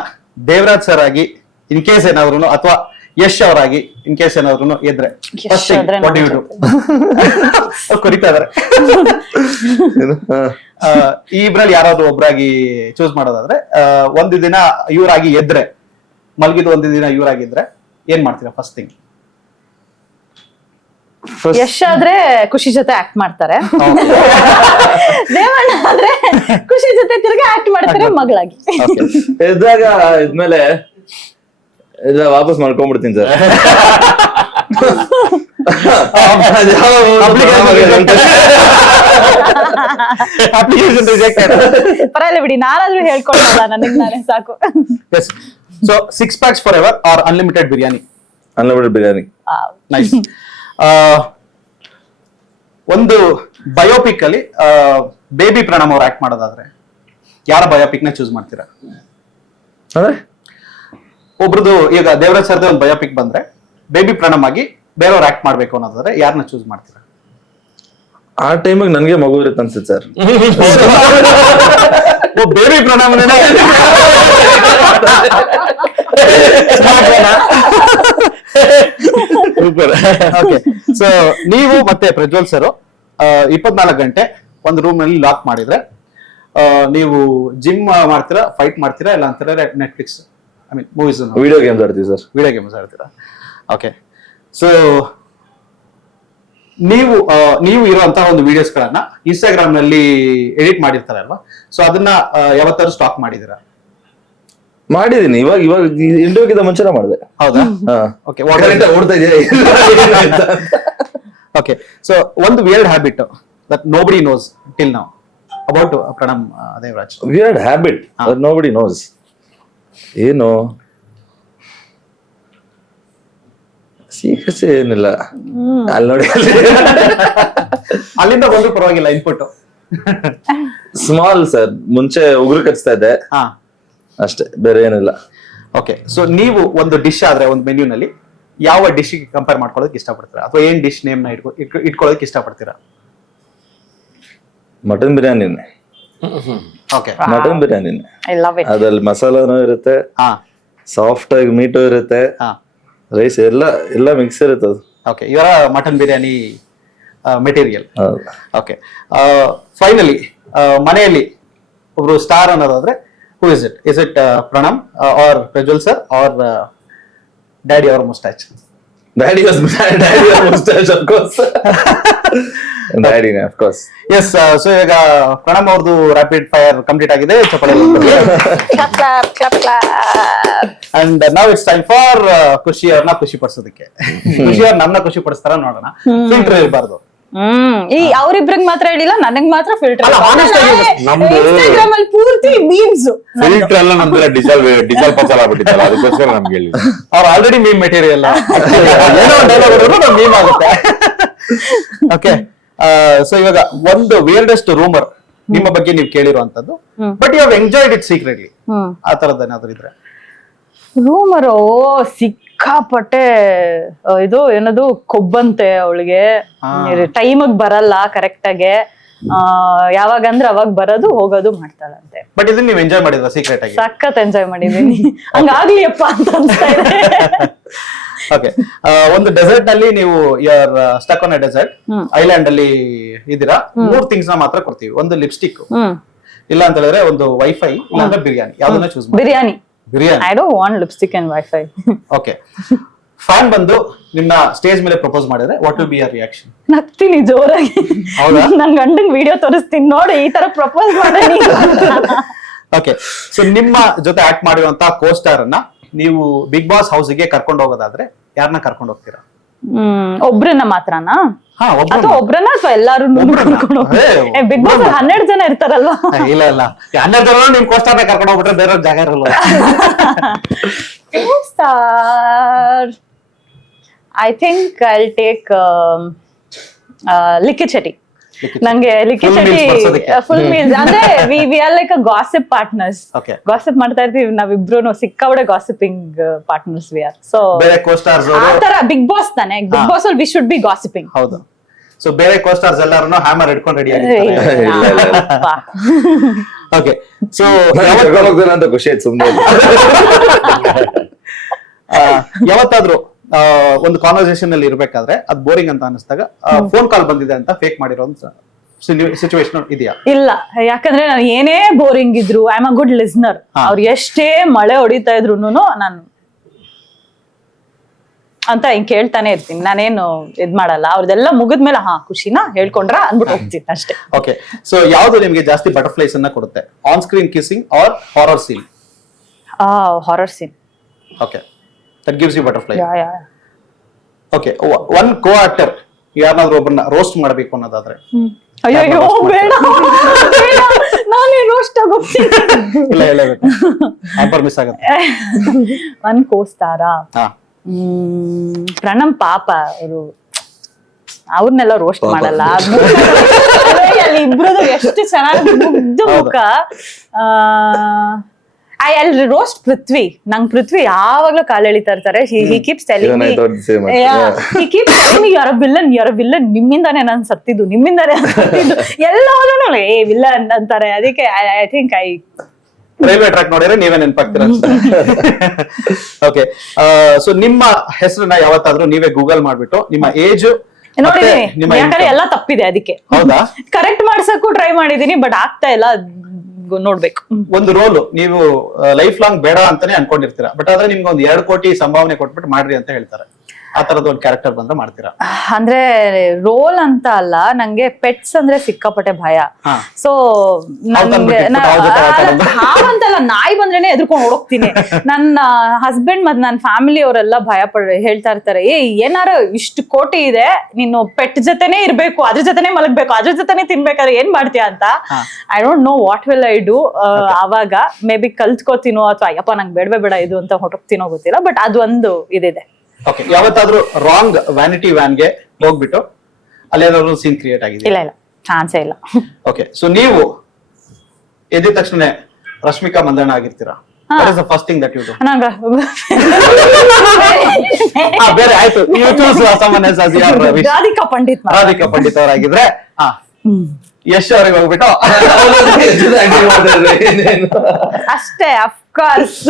ದೇವರಾಜ್ ಸರ್ ಆಗಿ ಇನ್ ಕೇಸ್ ಏನಾದ್ರು ಅಥವಾ ಯಶ್ ಅವರಾಗಿ ಇನ್ ಕೇಸ್ ಏನಾದ್ರು ಎದ್ರೆ ಯಶ್ ಆದ್ರೆ ಕೊರಿತಾ ಇದಾರೆ. ಈ ಇಬ್ರಲ್ಲಿ ಯಾರಾದ್ರೂ ಒಬ್ರಾಗಿ ಚೂಸ್ ಮಾಡೋದಾದ್ರೆ ಒಂದು ದಿನ ಇವರಾಗಿ ಎದ್ರೆ ಮಲಗಿದ ಒಂದು ದಿನ ಇವರಾಗಿದ್ರೆ ಏನ್ ಮಾಡ್ತೀರಾ ಫಸ್ಟ್ ಥಿಂಗ್? ಯಶ್ ಆದ್ರೆ ಖುಷಿ ಜೊತೆ ಆಕ್ಟ್ ಮಾಡ್ತಾರೆ, ದೇವಣ್ಣ ಆದ್ರೆ ಖುಷಿ ಜೊತೆ ತಿರ್ಗಾ ಆಕ್ಟ್ ಮಾಡ್ತಾರೆ ಮಗಳಾಗಿ. ಎದ್ದಾಗ ಇದ್ಮೇಲೆ ಇಲ್ಲ ವಾಪಸ್ ಮಾಡ್ಕೊಂಡ್ಬಿಡ್ತೀನಿ ಸರ್. ಅಪ್ಲಿಕೇಶನ್ ರಿಜೆಕ್ಟ್ ಪರವಾಗಿಲ್ಲ ಬಿಡಿ, ನಾನಾದ್ರೂ ಹೇಳ್ಕೊಳಲ್ಲ, ನನಗ್ ನಾನೇ ಸಾಕು. So 6 packs forever or unlimited biryani? Unlimited biryani. Nice. ಒಂದು ಬಯೋಪಿಕ್ ಅಲ್ಲಿ ಬೇಬಿ ಪ್ರಣಮ್ ಅವ್ರು ಆಕ್ಟ್ ಮಾಡೋದಾದ್ರೆ ಯಾರ ಬಯೋಪಿಕ್ ನ ಚೂಸ್ ಮಾಡ್ತೀರಾ? ಅಂದ್ರೆ ಒಬ್ರದ್ದು ಈಗ ದೇವರಾಜ್ ಸರ್ದೇ ಒಂದು ಬಯೋಪಿಕ್ ಬಂದ್ರೆ ಬೇಬಿ ಪ್ರಣಮ್ ಆಗಿ ಬೇರೆಯವ್ರು ಆಕ್ಟ್ ಮಾಡ್ಬೇಕು ಅನ್ನೋದಾದ್ರೆ ಯಾರನ್ನ ಚೂಸ್ ಮಾಡ್ತೀರಾ? ಆ ಟೈಮಿಗೆ ನನ್ಗೆ ಮಗು ಇರುತ್ತೆ ಅನ್ಸುತ್ತೆ sir. Oh baby Pranam okay. So ನೀವು ಮತ್ತೆ ಪ್ರಜ್ವಲ್ ಸರ್ 24 ಗಂಟೆ ಒಂದು ರೂಮ್ ನಲ್ಲಿ ಲಾಕ್ ಮಾಡಿದ್ರೆ ನೀವು ಜಿಮ್ ಮಾಡ್ತೀರಾ, ಫೈಟ್ ಮಾಡ್ತೀರಾ, ಇಲ್ಲ ಅಂತಾರೆ Netflix I mean movies video games ಆಡ್ತೀವಿ ಸರ್. ವಿಡಿಯೋ ಗೇಮ್ಸ್ ಆಡ್ತೀರಾ? ಓಕೆ. ಸೊ ನೀವು ಇರುವಂತಹ ಒಂದು ವಿಡಿಯೋಸ್ ಗಳನ್ನ ಇನ್ಸ್ಟಾಗ್ರಾಮ್ ನಲ್ಲಿ ಎಡಿಟ್ ಮಾಡಿರ್ತಾರಲ್ವಾ, ಸೊ ಅದನ್ನ ಯಾವತ್ತಾದ್ರೂ ಸ್ಟಾಕ್ ಮಾಡಿದೀರಾ? ಮಾಡಿದೀನಿ. ಇವಾಗ ಇಂಟರ್ವ್ಯೂಗಿಂತ ಮುಂಚೆನೇ ಮಾಡಿದೆ. ಹೌದಾ? ಓಕೆ. ಓಡ್ತಾ ಇದೆಯಾ? ಓಕೆ. ಸೊ ಒಂದು weird habit that nobody nose till now about Pranam Devaraj. Weird habit that nobody nose. ಏನು ಸೀಕ್ರೆಟ್ಸ್ ಏನಿಲ್ಲ. ಅಲ್ಲಿ ನೋಡಿ, ಅಲ್ಲಿಂದ ಬಂದ್ರು ಪರವಾಗಿಲ್ಲ ಇನ್ಪುಟ್. Small sir. ಮುಂಚೆ ಉಗುರು ಕಚ್ತಾ ಇದ್ದೆ ಹಾ, ಅಷ್ಟೇ, ಬೇರೆ ಏನಿಲ್ಲ. ಓಕೆ. ಸೊ ನೀವು ಒಂದು ಡಿಶ್ ಆದ್ರೆ ಒಂದು ಮೆನ್ಯೂನಲ್ಲಿ ಯಾವ ಡಿಶ್ ಕಂಪೇರ್ ಮಾಡ್ಕೊಳ್ಳೋದಕ್ಕೆ ಇಷ್ಟಪಡ್ತೀರಾ, ಅಥವಾ ಏನ್ ಡಿಶ್ ನೇಮ್ ನ ಇಟ್ಕೊಳ್ಳೋದಕ್ಕೆ ಇಷ್ಟಪಡ್ತೀರಾ? ಮಟನ್ ಬಿರಿಯಾನಿನೇ. ಓಕೆ. ಮಟನ್ ಬಿರಿಯಾನಿನೇ. I love it. ಅದ್ರಲ್ಲಿ ಮಸಾಲಾನು ಇರುತ್ತೆ, ಹಾ ಸಾಫ್ಟ್ ಆಗಿ ಮೀಟು ಇರುತ್ತೆ, ಹಾ. ರೈಸ್ ಎಲ್ಲ ಮಿಕ್ಸ್ ಇರುತ್ತೆ ಅದು. ಓಕೆ. ಇವರ ಮಟನ್ ಬಿರಿಯಾನಿ ಮೆಟೀರಿಯಲ್. ಹೌದು. ಓಕೆ. ಫೈನಲಿ ಮನೆಯಲ್ಲಿ ಒಬ್ರು ಸ್ಟಾರ್ ಅನ್ನೋದಾದ್ರೆ who is it? Is it Pranam or Prajwal sir or daddy ಅವರ್ mustache? Daddy was mustache, of course. Daddy, of course. Yes. So ಈಗ ಪ್ರಣಮ್ ಅವ್ರದ್ದು ರ್ಯಾಪಿಡ್ ಫೈರ್ ಕಂಪ್ಲೀಟ್ ಆಗಿದೆ. ಚಪ್ಪಲಿ ಅಂಡ್ ನಾವ್ ಇಟ್ಸ್ ಟೈಮ್ ಫಾರ್ ಖುಷಿ ಅವ್ರನ್ನ ಖುಷಿ ಪಡಿಸೋದಕ್ಕೆ. ಖುಷಿ ಅವ್ರ ನಮ್ನ ಖುಷಿ ಪಡಿಸ್ತಾರ ನೋಡೋಣ. ಫಿಲ್ಟರ್ ಇರಬಾರ್ದು. ಈ ಅವ್ರಿಬ್ರಿಗೆ ಮಾತ್ರ ಹೇಳಿಲ್ಲ, ನನಗ್ ಮಾತ್ರ ಫಿಲ್ಟರ್. ಅಲ್ಲ, honest ಆಗಿ ನಮ್ದು ಇನ್ಸ್ಟಾಗ್ರಾಮ್ ಅಲ್ಲಿ ಪೂರ್ತಿ ಮೀಮ್ಸ್. ಫಿಲ್ಟರ್ ಎಲ್ಲ ನಮ್ದೆಲ್ಲ ಡಿಸಲ್ ಪಸಲ್ ಆಗ್ಬಿಟ್ಟಿತ್ತಲ್ಲ, ಅದಕ್ಕೋಸ್ಕರ ನಮ್ಗೆ ಹೇಳಿ. ಅವ್ರು ಆಲ್ರೆಡಿ ಮೀಮ್ ಮೆಟೀರಿಯಲ್. ಏನೋ ಡೈಲಾಗ್ ಮೀಮ್ ಆಗುತ್ತೆ. ಓಕೆ. ಸೊ ಇವಾಗ ಒಂದು ವಿಯರ್ಡೆಸ್ಟ್ ರೂಮರ್ ನಿಮ್ಮ ಬಗ್ಗೆ ನೀವು ಕೇಳಿರುವಂತದ್ದು, but you have enjoyed it secretly, ಆ ತರದ್ದು ಏನಾದ್ರು ಇದ್ರೆ? ರೂಮರು ಸಿಕ್ಕಾಪಟ್ಟೆ ಇದು ಏನದು ಕೊಬ್ಬಂತೆ ಅವಳಿಗೆ, ಟೈಮಿಗೆ ಬರಲ್ಲ ಕರೆಕ್ಟ್ ಆಗಿ, ಯಾವಾಗ ಅಂದ್ರೆ ಅವಾಗ ಬರೋದು ಹೋಗೋದು ಮಾಡ್ತಾಳಂತೆ. ಬಟ್ ಇದನ್ನ ನೀವು ಎಂಜಾಯ್ ಮಾಡಿದ್ರ ಸೀಕ್ರೆಟ್ ಆಗಿ? ಸಖತ್ ಎಂಜಾಯ್ ಮಾಡಿದೀನಿ. ಹಂಗಾಗ್ಲಿ ಅಪ್ಪ ಅಂತ ಅನ್ಸ್ತಾ ಇದೆ. ಓಕೆ. ಒಂದು ಡೆಸರ್ಟ್ ನಲ್ಲಿ ನೀವು you're stuck on a desert island ಅಲ್ಲಿ ಇದ್ದೀರಾ, 3 ಥಿಂಗ್ಸ್ ನ ಮಾತ್ರ ಕೊಡ್ತೀವಿ. ಒಂದು ಲಿಪ್ಸ್ಟಿಕ್, ಇಲ್ಲ ಅಂತ ಹೇಳಿದ್ರೆ ಒಂದು ವೈಫೈ, ಇಲ್ಲ ಅಂದ್ರೆ ಬಿರಿಯಾನಿ. ಯಾವ್ದನ್ನ ಚೂಸ್ ಮಾಡಿ? Biryani. Biryani. I don't want lipstick and wifi. Okay. Fan ಬಂದು ನಿನ್ನ ಸ್ಟೇಜ್ ಮೇಲೆ ಪ್ರಪೋಸ್ ಮಾಡಿದ್ರೆ what will be your reaction? ನಗ್ತೀನಿ ಜೋರಾಗಿ. ಹೌದಾ? ನನ್ ಗಂಡನ್ ವಿಡಿಯೋ ತೋರಿಸ್ತೀನಿ, ನೋಡಿ ಈ ತರ ಪ್ರಪೋಸ್ ಮಾಡಿ. ಓಕೆ. ಸೊ ನಿಮ್ಮ ಜೊತೆ ಆಕ್ಟ್ ಮಾಡಿರುವಂತ ಕೋಸ್ಟಾರ್ ಅನ್ನ ನೀವು ಬಿಗ್ ಬಾಸ್ ಹೌಸ್ ಗೆ ಕರ್ಕೊಂಡು ಹೋಗೋದಾದ್ರೆ ಯಾರನ್ನ ಕರ್ಕೊಂಡು ಹೋಗ್ತೀರಾ? ಒಬ್ರನ್ನ ಮಾತ್ರನಾ? ಹಾ, ಅಥವಾ ಒಬ್ರನ್ನ ಅಥವಾ ಎಲ್ಲಾರು ಕರ್ಕೊಂಡು ಹೋಗ್ತೀರಾ? ಬಿಗ್ ಬಾಸ್ 12 ಜನ ಇರ್ತಾರಲ್ವಾ? ಇಲ್ಲ ಇಲ್ಲ, 12 ಜನ ನಿಮ್ ಕೋಸ್ಟಾರ್ನ ಕರ್ಕೊಂಡು ಹೋಗ್ಬಿಟ್ರೆ ಬೇರೆ ಜಾಗ ಇರಲ್ಲ. Costar I think I'll take Likit Shetty. ನಂಗೆ ಲಿಖಿತ್ Full meals ಶೆಟ್ಟಿ ಬರ್ಸೋದಕ್ಕೆ. ಫುಲ್ ಮೀಲ್ಸ್ ಅಂದ್ರೆ we are like a gossip partners. Okay. Gossip ಮಾಡ್ತಾ ಇರ್ತೀವಿ ನಾವಿಬ್ರು, ಸಿಕ್ಕಾಬಡೆ gossiping partners we are. So ಬೇರೆ co-stars ಆ ಅವರು ತರ ಬಿಗ್ ಬಾಸ್ ತಾನೆ, ಬಿಗ್ ಬಾಸ್ ಅಲ್ಲಿ ವಿ ಶುಡ್ ಬಿ ಗಾಸಿಪಿಂಗ್. ಹೌದು. ಸೊ ಬೇರೆ co-stars ಎಲ್ಲಾರು ಹ್ಯಾಮರ್ ಹಿಡ್ಕೊಂಡು ರೆಡಿ ಆಗಿರ್ತಾರೆ. ಓಕೆ. ಸೊ ಹೋಗ್ತಾನೆ ಅಂತ ಖುಷಿ ಆಯ್ತು ಸುಮ್ಮನೆ. ಯಾವತ್ತಾದ್ರೂ ಒಂದು ಕಾನ್ವರ್ಸೇಷನ್ ಅಲ್ಲಿ ಇರ್ಬೇಕಾದ್ರೆ ಅದ್ ಬೋರಿಂಗ್ ಅಂತ ಅನಿಸ್ದಾಗ ಫೋನ್ ಕಾಲ್ ಬಂದಿದೆ ಅಂತ ಫೇಕ್ ಮಾಡಿರೋ ಸಿಚುವೇಶನ್ ಇದೆಯಾ? ಇಲ್ಲ, ಯಾಕಂದ್ರೆ ನಾನು ಏನೇ ಬೋರಿಂಗ್ ಇದ್ರು I am a good listener. ಅವ್ರು ಎಷ್ಟೇ ಮಳೆ ಹೊಡಿತಾ ಇದ್ರು ನಾನು ಅಂತ ಹಿಂಗ್ ಕೇಳ್ತಾನೆ ಇರ್ತೀನಿ. ನಾನೇನು ಇದ್ ಮಾಡಲ್ಲ. ಅವ್ರದೆಲ್ಲ ಮುಗಿದ್ಮೇಲೆ ಖುಷಿನಾ ಹೇಳ್ಕೊಂಡ್ರ ಅಂದ್ಬಿಟ್ಟು ಹೋಗ್ತೀನಿ ಅಷ್ಟೇ. ಓಕೆ. ಸೊ ಯಾವ್ದು ನಿಮ್ಗೆ ಜಾಸ್ತಿ ಬಟರ್ಫ್ಲೈಸ್ ಅನ್ನ ಕೊಡುತ್ತೆ, on screen kissing or horror scene? Horror scene. Okay, that gives you butterfly. Okay, one co actor ಯಾರನ್ನಾದ್ರೂ ಒಬ್ಬರನ್ನ ರೋಸ್ಟ್ ಮಾಡಬೇಕು ಅನ್ನೋದಾದ್ರೆ? ಅಯ್ಯೋ ಬೇಡ, ನಾನೇ ರೋಸ್ಟ್ ಆಗೋಗ್ತೀನಿ. ಇಲ್ಲ ಹೇಳಬೇಕು, ಆಫರ್ ಮಿಸ್ ಆಗುತ್ತೆ. ಒನ್ ಕೋಸ್ತಾರ ಹಾ, ಪ್ರಣಮ್ ಪಾಪ ಅವರು, ಅವ್ರನ್ನೆಲ್ಲ ರೋಸ್ಟ್ ಮಾಡಲ್ಲ. ಅಲ್ಲಿ ಇಬ್ರದು ಎಷ್ಟು ಚೆನ್ನಾಗಿ ಮುಗ್ದು ಮುಖ. ಐ ರೋಸ್ಟ್ ಪೃಥ್ವಿ. ನಂಗ್ ಪೃಥ್ವಿ ಯಾವಾಗ್ಲೂ ಕಾಲ್ ಎಳಿತಾ ಇರ್ತಾರೆ. he keeps telling me, he keeps telling me you're a villain, ನಿಮ್ಮಿಂದಾನೆ ನಾನು ಸತ್ತಿದ್ದು, ನಿಮ್ಮಿಂದಾನೆ ಎಲ್ಲವನ್ನೂ ವಿಲ್ಲನ್ ಅಂತಾರೆ. ಅದಕ್ಕೆ ಐ ಥಿಂಕ್ ರೈಲ್ವೆ ಟ್ರ್ಯಾಕ್ ನೋಡಿದ್ರೆ ನೀವೇ ನೆನಪಾಗ್ತೀರ. ಓಕೆ. ಸೊ ನಿಮ್ಮ ಹೆಸರನ್ನ ಯಾವತ್ತಾದ್ರೂ ನೀವೇ ಗೂಗಲ್ ಮಾಡ್ಬಿಟ್ಟು ನಿಮ್ಮ ಏಜ್ ನೋಡಿದೀನಿ, ಯಾಕಂದ್ರೆ ಎಲ್ಲ ತಪ್ಪಿದೆ ಅದಕ್ಕೆ. ಹೌದಾ? ಕರೆಕ್ಟ್ ಮಾಡ್ಸಕ್ಕೂ ಟ್ರೈ ಮಾಡಿದೀನಿ, ಬಟ್ ಆಗ್ತಾ ಇಲ್ಲ. ನೋಡ್ಬೇಕು. ಒಂದು ರೋಲ್ ನೀವು ಲೈಫ್ ಲಾಂಗ್ ಬೇಡ ಅಂತಾನೆ ಅನ್ಕೊಂಡಿರ್ತೀರಾ, ಬಟ್ ಆದ್ರೆ ನಿಮ್ಗೆ ಒಂದು 2 ಕೋಟಿ ಸಂಭಾವನೆ ಕೊಟ್ಬಿಟ್ಟು ಮಾಡ್ರಿ ಅಂತ ಹೇಳ್ತಾರೆ. ಆ ತರದ ಒಂದು ಕ್ಯಾರೆಕ್ಟರ್ ಬಂದ್ರೆ ಮಾಡ್ತೀರಾ? ಅಂದ್ರೆ ರೋಲ್ ಅಂತ ಅಲ್ಲ, ನಂಗೆ ಪೆಟ್ಸ್ ಅಂದ್ರೆ ಸಿಕ್ಕಾಪಟ್ಟೆ ಭಯ. ಸೊ ನಂಗೆ ಹಾವಂತಲ್ಲ, ನಾಯಿ ಬಂದ್ರೇನೆ ಎದ್ರುಕೊಂಡು ಓಡೋಗ್ತೀನಿ. ನನ್ನ ಹಸ್ಬೆಂಡ್ ಮತ್ ನನ್ನ ಫ್ಯಾಮಿಲಿ ಅವರೆಲ್ಲ ಭಯ ಹೇಳ್ತಾ ಇರ್ತಾರೆ, ಏನಾರ ಇಷ್ಟು ಕೋಟಿ ಇದೆ, ನೀನು ಪೆಟ್ ಜೊತೆನೆ ಇರ್ಬೇಕು, ಅದ್ರ ಜೊತೆನೆ ಮಲಗ್ಬೇಕು, ಅದ್ರ ಜೊತೆನೆ ತಿನ್ಬೇಕಾದ್ರೆ ಏನ್ ಮಾಡ್ತೀಯ ಅಂತ. I don't know what will I do. ಅವಾಗ ಮೇ ಬಿ ಕಲ್ತ್ಕೋತೀನೋ ಅಥವಾ ಅಯ್ಯಪ್ಪ ನಂಗೆ ಬೇಡವೇ ಬೇಡ ಇದು ಅಂತ ಹೊರಟೋಗ್ತೀನೋ ಗೊತ್ತಿಲ್ಲ, ಬಟ್ ಅದೊಂದು ಇದಿದೆ. ಓಕೆ. ಯಾವತ್ತಾದ್ರೂ ರಾಂಗ್ ವ್ಯಾನಿಟಿ ವ್ಯಾನ್ಗೆ ಹೋಗ್ಬಿಟ್ಟು ಅಲ್ಲೇನಾದ್ರು ಸೀನ್ ಕ್ರಿಯೇಟ್ ಆಗಿದೆ? ಇಲ್ಲ, ಚಾನ್ಸೇ ಇಲ್ಲ. ಓಕೆ. ಸೊ ನೀವು ಎದ್ದ ತಕ್ಷಣ Rashmika Mandanna ಆಗಿರ್ತೀರಾ? What is the first thing that you do? ಬೇರೆ ಆಯ್ತು, you choose someone else as your wish. Radhika Pandit ಅವರಾಗಿದ್ರೆ Yash ಅವ್ರಿಗೆ ಹೋಗ್ಬಿಟ್ಟು ಅಷ್ಟೇ, ಅಫ್ಕೋರ್ಸ್.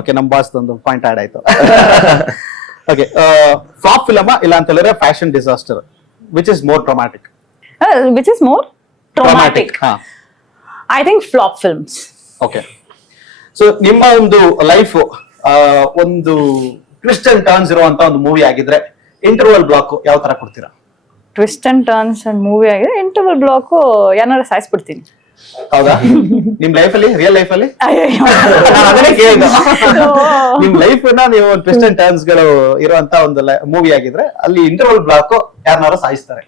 ಓಕೆ, ನಮ್ ಬಾಸ್ ಒಂದು ಪಾಯಿಂಟ್ ಆಡ್ ಆಯ್ತು. ಓಕೆ, ಫ್ಲಾಪ್ ಫಿಲಮ್ ಇಲ್ಲ ಅಂತ ಹೇಳಿದ್ರೆ fashion disaster, which is more traumatic? Which is more traumatic? I think flop films. Okay. So ನಿಮ್ಮ ಒಂದು ಲೈಫ್ ಒಂದು ಟ್ವಿಸ್ಟ್ ಅಂಡ್ ಟರ್ನ್ಸ್ ಇರುವಂತ ಒಂದು ಮೂವಿ ಆಗಿದ್ರೆ ಇಂಟರ್ವಲ್ ಬ್ಲಾಕ್ ಯಾವ ತರ ಕೊಡ್ತೀರಾ? Twist and turns and movie ಆಗಿದೆ, ಇಂಟರ್ವಲ್ ಬ್ಲಾಕ್ ಏನಾರ ಸಾಯಿಸ್ಬಿಡ್ತೀನಿ. ಹೌದಾ? ನಿಮ್ ಲೈಫ್ ಅಲ್ಲಿ, ರಿಯಲ್ ಲೈಫ್ ಅಲ್ಲಿ? ಅದನ್ನೇ ಕೇಳಿದ್ದು. ನಿಮ್ ಲೈಫ್ ನ ನೀವು ಟ್ವಿಸ್ಟ್ ಅಂಡ್ ಟರ್ನ್ಸ್ ಗಳು ಇರುವಂತ ಒಂದು ಮೂವಿ ಆಗಿದ್ರೆ ಅಲ್ಲಿ ಇಂಟರ್ವಲ್ ಬ್ಲಾಕ್ ಯಾರನ್ನಾರು ಸಾಯಿಸ್ತಾರೆ.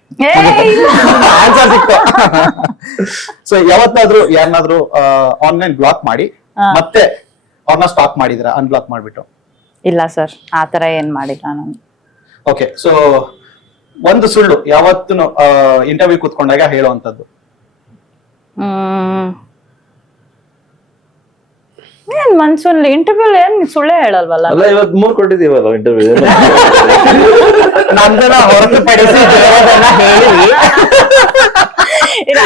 ಆನ್ಸರ್ ಸಿಕ್ತು. ಸೊ ಯಾವತ್ತಾದ್ರೂ ಯಾರನ್ನಾದ್ರೂ ಆನ್ಲೈನ್ ಬ್ಲಾಕ್ ಮಾಡಿ ಮತ್ತೆ ಅವ್ರನ್ನ ಸ್ಟಾಪ್ ಮಾಡಿದ್ರ ಅನ್ಬ್ಲಾಕ್ ಮಾಡ್ಬಿಟ್ಟು? ಇಲ್ಲ ಸರ್, ಆತರ ಏನ್ ಮಾಡಿಲ್ಲ ನಾನು. ಓಕೆ. ಸೊ ಒಂದು ಸುಳ್ಳು ಯಾವತ್ತೂ ಇಂಟರ್ವ್ಯೂ ಕೂತ್ಕೊಂಡಾಗ ಹೇಳುವಂತದ್ದು? ಏನ್ ಮನ್ಸೂನ್ಲಿ ಇಂಟರ್ವ್ಯೂ ಏನ್ ಸುಳ್ಳೇ ಹೇಳಲ್ವಲ್ಲ. ಅಲ್ಲ, ಇವತ್ತು 3 ಕೊಟ್ಟಿದೀವಲ್ಲ ಇಂಟರ್ವ್ಯೂ. ನಮ್ದನ್ನ ಹೊರತುಪಡಿಸಿ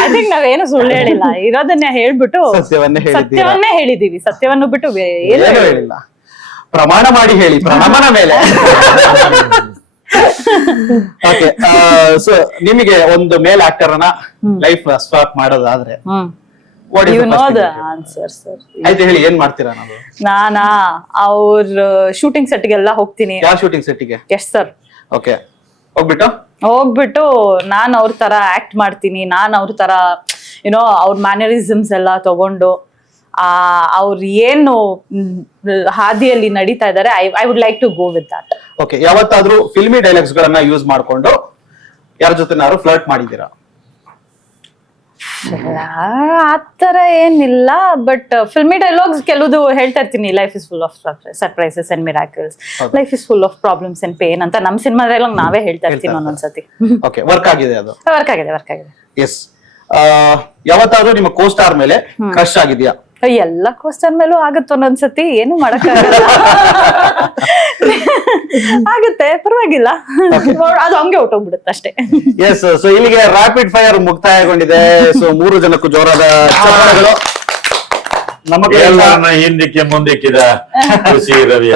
ಐ ಥಿಂಕ್ ನಾವೇನು ಸುಳ್ಳು ಹೇಳಿಲ್ಲ, ಇರೋದನ್ನೇ ಹೇಳ್ಬಿಟ್ಟು ಸತ್ಯವನ್ನೇ ಹೇಳಿದೀವಿ. ಸತ್ಯವನ್ನು ಬಿಟ್ಟು ಏನು ಹೇಳಿಲ್ಲ. ಪ್ರಮಾಣ ಮಾಡಿ ಹೇಳಿ, ಪ್ರಮಾಣ ಮೇಲೆ. ಓಕೆ. ಸೊ ನಿಮಗೆ ಒಂದು ಮೇಲ್ ಆಕ್ಟರ್ ಅನ್ನ ಲೈಫ್ ಸ್ಟಾಪ್ ಮಾಡೋದಾದ್ರೆ you know the answer sir? ಆಯ್ತು, ಹೇಳಿ, ಏನ್ ಮಾಡ್ತೀರಾ? ನಾನಾ ಅವ್ರ ಶೂಟಿಂಗ್ ಸೆಟ್ಗೆಲ್ಲ ಹೋಗ್ತೀನಿ. ಯಾವ ಶೂಟಿಂಗ್ ಸೆಟ್ಗೆ? Yes sir. ಓಕೆ. ಹೋಗ್ಬಿಟ್ಟು ನಾನ್ ಅವ್ರ ತರ ಆಕ್ಟ್ ಮಾಡ್ತೀನಿ. ನಾನ್ ಅವ್ರ ತರ ಯುನೋ ಅವ್ರ ಮ್ಯಾನರಿಸಮ್ಸ್ ಎಲ್ಲ ತಗೊಂಡು ಅವ್ರು ಏನು ಹಾದಿಯಲ್ಲಿ ನಡೀತಾ ಇದಾರೆ, I would like to go with that. Okay. ಯಾವತ್ತಾದ್ರೂ ಫಿಲ್ಮಿ ಡೈಲಾಗ್ಸ್ ಗಳನ್ನ ಯೂಸ್ ಮಾಡ್ಕೊಂಡು ಯಾರ ಜೊತೆನಾದ್ರು ಫ್ಲರ್ಟ್ ಮಾಡಿದೀರಾ? ಆತರ ಏನಿಲ್ಲ, ಬಟ್ ಫಿಲ್ಮಿ ಡೈಲಾಗ್ಸ್ ಕೆಲವುದು ಹೇಳ್ತಾ ಇರ್ತೀನಿ. Life is full of surprises and miracles, life is full of problems and pain ಅಂತ ನಮ್ ಸಿನಿಮಾ ಡೈಲಾಗ್ ನಾವೇ ಹೇಳ್ತಾ ಇರ್ತೀನಿ ಒಂದೊಂದ್ಸತಿ. ಓಕೆ. ವರ್ಕ್ ಆಗಿದೆ ಅದು? ವರ್ಕ್ ಆಗಿದೆ. ಎಸ್, ಯಾವತ್ತಾದ್ರೂ ನಿಮ್ಮ ಕೋ ಸ್ಟಾರ್ ಮೇಲೆ ಕ್ರಶ್ ಆಗಿದ್ಯಾ? ಎಲ್ಲ ಕ್ವಶನ್ ಮೇಲೂ ಆಗುತ್ತೆ ಒಂದೊಂದ್ಸತಿ, ಏನು ಮಾಡಕ್ಕಾಗಲ್ಲ. ಆಗುತ್ತೆ, ಪರವಾಗಿಲ್ಲ. ಅದು ಹಂಗೆ ಹೊಟ್ಟೋಗ್ಬಿಡುತ್ತೆ ಅಷ್ಟೇ. ಎಸ್, ಸೊ ಇಲ್ಲಿಗೆ ರ್ಯಾಪಿಡ್ ಫೈರ್ ಮುಕ್ತಾಯಗೊಂಡಿದೆ. ಸೊ 3 ಜನಕ್ಕೂ ಜೋರಾದ ಚಪ್ಪಾಳೆಗಳು. ನಮ್ಮ ಕಡೆಯಿಂದ ಹಿಂದಕ್ಕೆ ಮುಂದಕ್ಕಿದ ಖುಷಿ ರವಿ.